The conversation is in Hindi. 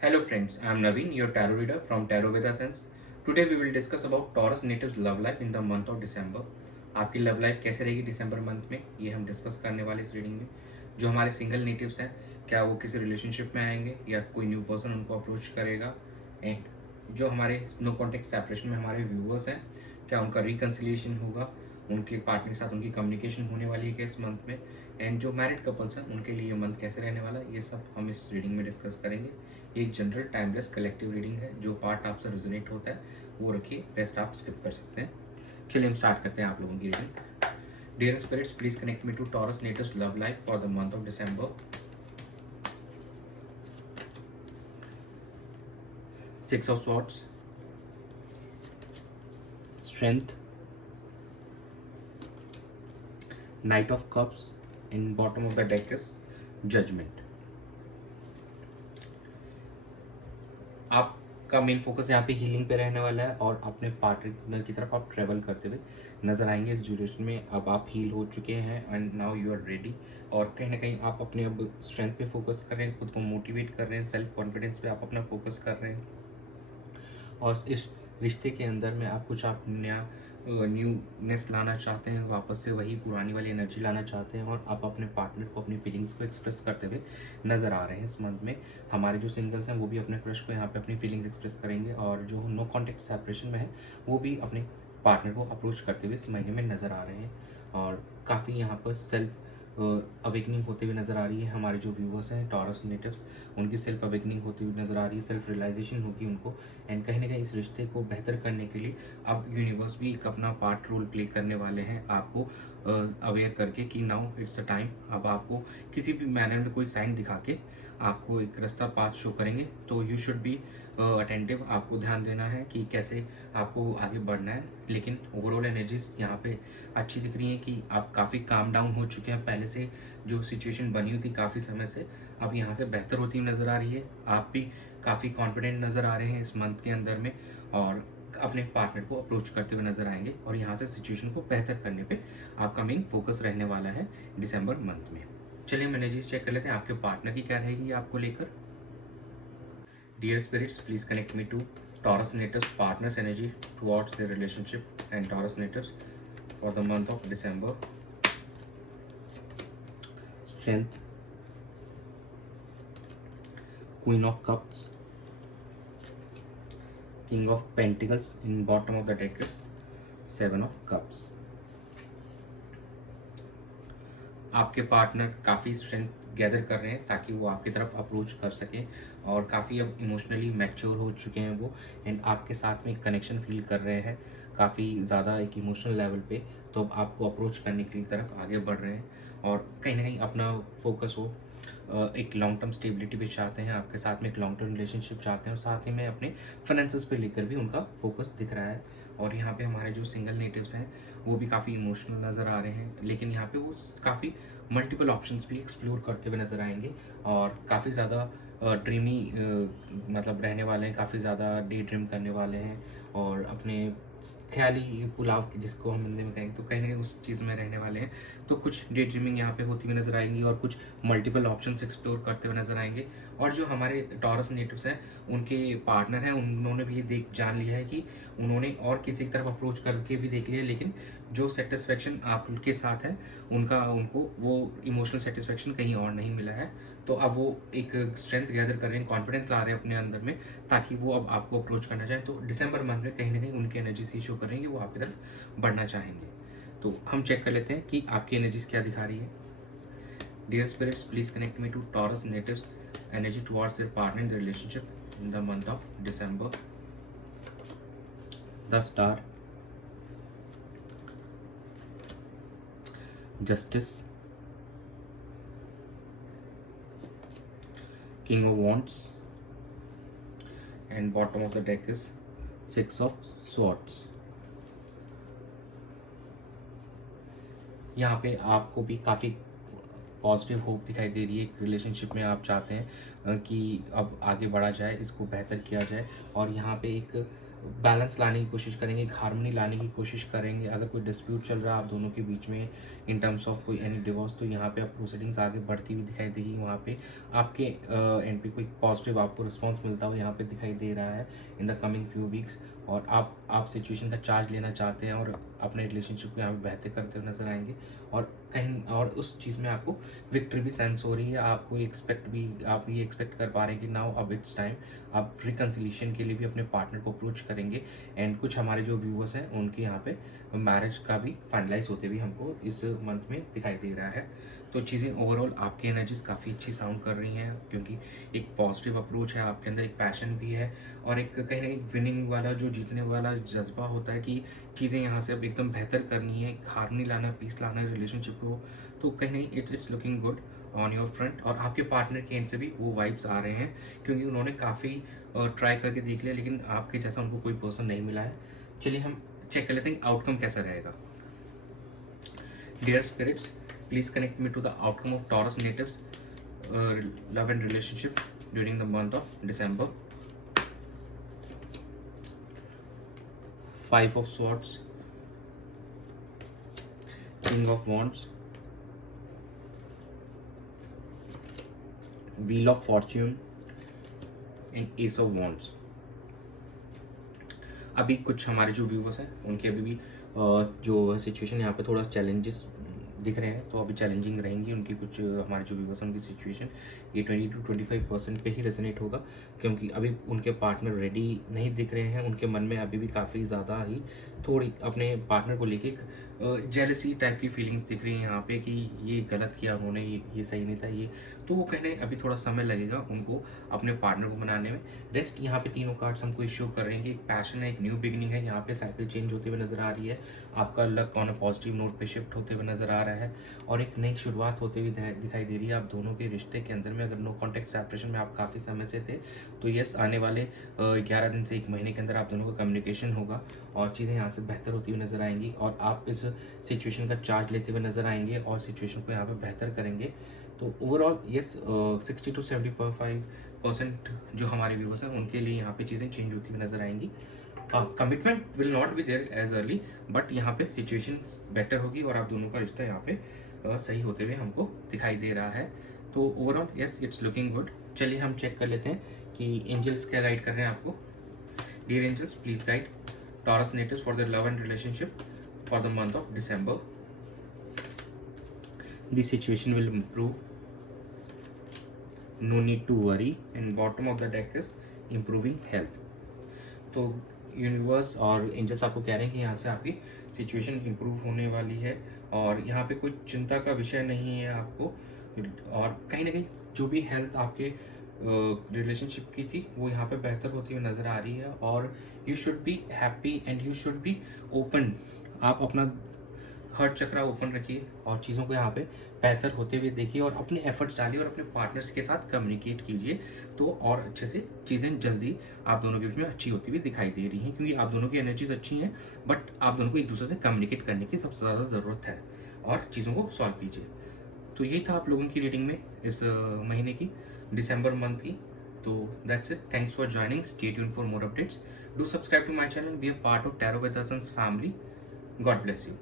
Hello friends, I am Naveen, your tarot reader from Tarot Veda Sense. Today we will discuss about Taurus natives love life in the month of December. आपकी लव लाइफ कैसे रहेगी दिसंबर मंथ में, ये हम डिस्कस करने वाले इस रीडिंग में। जो हमारे सिंगल नेटिव्स हैं, क्या वो किसी रिलेशनशिप में आएंगे या कोई न्यू पर्सन उनको अप्रोच करेगा। एंड जो हमारे नो कॉन्टेक्ट सेपरेशन में हमारे व्यूवर्स हैं, क्या उनका रिकन्सिलिएशन होगा, उनके पार्टनर के साथ उनकी कम्युनिकेशन होने वाली है कि इस मंथ में। एंड जो मैरिड कपल्स हैं उनके लिए ये मंथ कैसे रहने वाला है, ये सब हम इस रीडिंग में डिस्कस करेंगे। ये एक जनरल टाइमलेस कलेक्टिव रीडिंग है। जो पार्ट आपसे रेजोनेट होता है वो रखिए, रेस्ट आप स्किप कर सकते हैं। चलिए हम स्टार्ट करते हैं आप लोगों की reading. Dear spirits, please connect me to Taurus natives love life for the month of December. 6 of Swords, Strength, Knight of Cups, in bottom of the deck is Judgment. आपका मेन फोकस यहाँ पे हीलिंग पे रहने वाला है और अपने पार्टनर की तरफ आप ट्रेवल करते हुए नजर आएंगे इस ड्यूरेशन में। अब आप हील हो चुके हैं and now you are ready, और कहीं ना कहीं आप अपने अब स्ट्रेंथ पे फोकस कर रहे हैं, खुद को मोटिवेट कर रहे हैं, सेल्फ कॉन्फिडेंस पे आप अपना फोकस कर रहे हैं। और इस रिश्ते के अंदर में आप कुछ आप न्यूनेस लाना चाहते हैं, वापस से वही पुरानी वाली एनर्जी लाना चाहते हैं, और आप अपने पार्टनर को अपनी फीलिंग्स को एक्सप्रेस करते हुए नज़र आ रहे हैं इस मंथ में। हमारे जो सिंगल्स हैं वो भी अपने क्रश को यहाँ पे अपनी फीलिंग्स एक्सप्रेस करेंगे, और जो नो कॉन्टेक्ट सेपरेशन में है वो भी अपने पार्टनर को अप्रोच करते हुए इस महीने में नज़र आ रहे हैं। और काफ़ी यहाँ पर सेल्फ अवेकनिंग होते हुए नज़र आ रही है। हमारे जो व्यूवर्स हैं टॉरस नेटिव्स, उनकी सेल्फ अवेकनिंग होती हुई नज़र आ रही है, सेल्फ रियलाइजेशन होगी उनको। एंड कहीं ना कहीं इस रिश्ते को बेहतर करने के लिए अब यूनिवर्स भी एक अपना पार्ट रोल प्ले करने वाले हैं, आपको अवेयर करके कि नाउ इट्स अ टाइम। अब आपको किसी भी मैनर में कोई साइन दिखा के आपको एक रास्ता पाथ शो करेंगे, तो यू शुड बी अटेंटिव। आपको ध्यान देना है कि कैसे आपको आगे बढ़ना है। लेकिन ओवरऑल एनर्जीज यहाँ पे अच्छी दिख रही है कि आप काफ़ी काम डाउन हो चुके हैं। पहले से जो सिचुएशन बनी हुई थी काफ़ी समय से, अब यहाँ से बेहतर होती हुई नज़र आ रही है। आप भी काफ़ी कॉन्फिडेंट नज़र आ रहे हैं इस मंथ के अंदर में, और अपने पार्टनर को अप्रोच करते हुए नज़र आएंगे, और यहाँ से सिचुएशन को बेहतर करने पे आपका मेन फोकस रहने वाला है दिसंबर मंथ में। चलिए हम एनर्जीज चेक कर लेते हैं आपके पार्टनर की क्या रहेगी आपको लेकर। Dear spirits, please connect me to Taurus natives partners energy towards their relationship and Taurus natives for the month of December. Strength, Queen of Cups, King of Pentacles, in bottom of the deck is Seven of Cups. आपके पार्टनर काफ़ी स्ट्रेंथ गैदर कर रहे हैं ताकि वो आपकी तरफ अप्रोच कर सकें, और काफ़ी अब इमोशनली मैच्योर हो चुके हैं वो, एंड आपके साथ में एक कनेक्शन फील कर रहे हैं काफ़ी ज़्यादा एक इमोशनल लेवल पे। तो अब आपको अप्रोच करने की तरफ आगे बढ़ रहे हैं, और कहीं ना कहीं अपना फोकस हो एक लॉन्ग टर्म स्टेबिलिटी भी चाहते हैं, आपके साथ में एक लॉन्ग टर्म रिलेशनशिप चाहते हैं, और साथ ही में अपने फाइनेंसेस पे लेकर भी उनका फोकस दिख रहा है। और यहाँ पे हमारे जो सिंगल नेटिव्स हैं वो भी काफ़ी इमोशनल नज़र आ रहे हैं, लेकिन यहाँ पे वो काफ़ी मल्टीपल ऑप्शंस भी एक्सप्लोर करते हुए नज़र आएंगे, और काफ़ी ज़्यादा ड्रीमी मतलब रहने वाले हैं, काफ़ी ज़्यादा डे ड्रीम करने वाले हैं, और अपने ख्याली पुलाव जिसको हम हिंदी में कहेंगे, तो कहीं ना कहीं उस चीज़ में रहने वाले हैं। तो कुछ डे ड्रीमिंग यहाँ पे होती हुई नज़र आएंगी, और कुछ मल्टीपल ऑप्शंस एक्सप्लोर करते हुए नज़र आएंगे। और जो हमारे टॉरस नेटिव्स हैं उनके पार्टनर हैं, उन्होंने भी ये देख जान लिया है कि उन्होंने और किसी की तरफ अप्रोच करके भी देख लिया, लेकिन जो सेटिस्फेक्शन आपके साथ है उनको वो इमोशनल सेटिस्फेक्शन कहीं और नहीं मिला है। तो अब वो एक स्ट्रेंथ गैदर कर रहे हैं, कॉन्फिडेंस ला रहे हैं अपने अंदर में, ताकि वो अब आपको अप्रोच करना चाहें। तो दिसंबर मंथ में कहीं ना कहीं उनकी एनर्जी सी शो कर रही है कि वो आपकी तरफ बढ़ना चाहेंगे। तो हम चेक कर लेते हैं कि आपकी एनर्जीज क्या दिखा रही है। Dear spirits, please connect me to Taurus natives energy towards their partner in the relationship in the month of December. The star, justice, King of Wands, and bottom of the deck is Six of Swords. यहाँ पे आपको भी काफ़ी पॉजिटिव होप दिखाई दे रही है। एक रिलेशनशिप में आप चाहते हैं कि अब आगे बढ़ा जाए, इसको बेहतर किया जाए, और यहाँ पे एक बैलेंस लाने की कोशिश करेंगे, एक हार्मनी लाने की कोशिश करेंगे। अगर कोई डिस्प्यूट चल रहा है आप दोनों के बीच में इन टर्म्स ऑफ कोई एनी डिवोर्स, तो यहाँ पे आप प्रोसीडिंग्स आगे बढ़ती हुई दिखाई देगी। वहाँ पे आपके एंड पे कोई पॉजिटिव आपको रिस्पॉन्स मिलता हुआ यहाँ पे दिखाई दे रहा है in the coming few weeks. और आप सिचुएशन का चार्ज लेना चाहते हैं और अपने रिलेशनशिप को यहाँ पे बेहतर करते हुए नजर आएंगे। और कहीं और उस चीज़ में आपको विक्ट्री भी सेंस हो रही है। आपको आप ये एक्सपेक्ट कर पा रहे हैं कि नाउ अब इट्स टाइम आप रिकन्सिलिएशन के लिए भी अपने पार्टनर को अप्रोच करेंगे। एंड कुछ हमारे जो व्यूअर्स हैं उनके यहाँ पे मैरिज का भी फाइनलाइज होते हुए हमको इस मंथ में दिखाई दे रहा है। तो चीज़ें ओवरऑल आपकी एनर्जीज काफ़ी अच्छी साउंड कर रही हैं, क्योंकि एक पॉजिटिव अप्रोच है आपके अंदर, एक पैशन भी है और एक कहीं ना कहीं विनिंग वाला जो जीतने वाला जज्बा होता है कि चीज़ें यहाँ से अब एकदम बेहतर करनी है, हार्मनी लाना, पीस लाना है रिलेशनशिप को। तो कहीं ना कहीं it's looking good on your front. और आपके पार्टनर के एंड से भी वो वाइब्स आ रहे हैं, क्योंकि उन्होंने काफ़ी ट्राई करके देख लिया, लेकिन आपके जैसा उनको कोई पर्सन नहीं मिला है। चलिए हम चेक कर लेते हैं आउटकम कैसा रहेगा। Dear spirits, please connect me to the outcome of Taurus natives love and relationship during the month of December. 5 of Swords, King of Wands, Wheel of Fortune and Ace of Wands। अभी कुछ हमारे जो व्यूवर्स हैं उनके अभी भी जो सिचुएशन यहाँ पे थोड़ा चैलेंजेस दिख रहे हैं, तो अभी चैलेंजिंग रहेंगी उनकी। कुछ हमारे जो व्यूवर्स हैं उनकी सिचुएशन ये 20 to 25% पे ही रेजोनेट होगा, क्योंकि अभी उनके पार्टनर रेडी नहीं दिख रहे हैं। उनके मन में अभी भी काफ़ी ज़्यादा ही थोड़ी अपने पार्टनर को लेके एक जेलसी टाइप की फीलिंग्स दिख रही हैं यहाँ पे कि ये गलत किया उन्होंने, ये सही नहीं था ये। तो वो कहने अभी थोड़ा समय लगेगा उनको अपने पार्टनर को मनाने में। रेस्ट यहाँ पे तीनों कार्ड्स हमको इश्यू कर रहे हैं कि एक पैशन है, एक न्यू बिगिनिंग है, यहाँ पे साइकिल चेंज होते हुए नजर आ रही है। आपका luck on a positive note पे शिफ्ट होते हुए नजर आ रहा है और एक नई शुरुआत होते हुए दिखाई दे रही है आप दोनों के रिश्ते के अंदर में। अगर नो कॉन्टैक्ट सेपरेशन में आप काफ़ी समय से थे, तो यस आने वाले 11 दिन से 1 महीने के अंदर आप दोनों का कम्युनिकेशन होगा और चीज़ें यहाँ से बेहतर होती हुई नजर आएंगी और आप इस सिचुएशन का चार्ज लेते हुए नजर आएंगे और सिचुएशन को यहाँ पे बेहतर करेंगे। तो ओवरऑल यस 60 to 75% जो हमारे व्यूवर्स हैं उनके लिए यहाँ पे चीज़ें चेंज होती हुई नजर आएंगी। Commitment will not be there as early, but यहाँ पे सिचुएशन बेटर होगी और आप दोनों का रिश्ता यहाँ पे सही होते हुए हमको दिखाई दे रहा है। तो overall yes it's looking good. चलिए हम चेक कर लेते हैं कि एंजल्स क्या गाइड कर रहे हैं आपको। Dear angels, please guide Taurus natives for the love and relationship for the month of December. The situation will improve, no need to worry, and bottom of the deck is improving health। तो यूनिवर्स और एंजल्स आपको कह रहे हैं कि यहाँ से आपकी सिचुएशन इम्प्रूव होने वाली है और यहाँ पे कोई चिंता का विषय नहीं है आपको। और कहीं ना कहीं जो भी हेल्थ आपके रिलेशनशिप की थी वो यहाँ पे बेहतर होती हुई नज़र आ रही है और you should be happy and you should be open. आप अपना हर्ट चक्रा ओपन रखिए और चीज़ों को यहाँ पे बेहतर होते हुए देखिए और अपने एफर्ट्स डालिए और अपने पार्टनर्स के साथ कम्युनिकेट कीजिए, तो और अच्छे से चीज़ें जल्दी आप दोनों के बीच में अच्छी होती हुई दिखाई दे रही हैं, क्योंकि आप दोनों की एनर्जीज अच्छी हैं, बट आप दोनों को एक दूसरे से कम्युनिकेट करने की सबसे ज़्यादा ज़रूरत है और चीज़ों को सॉल्व कीजिए। तो यही था आप लोगों की रीडिंग में इस महीने की, दिसंबर मंथ की। तो that's it, thanks for joining, stay tuned for more updates, do subscribe to my channel, be a part of tarot with us family. God bless you.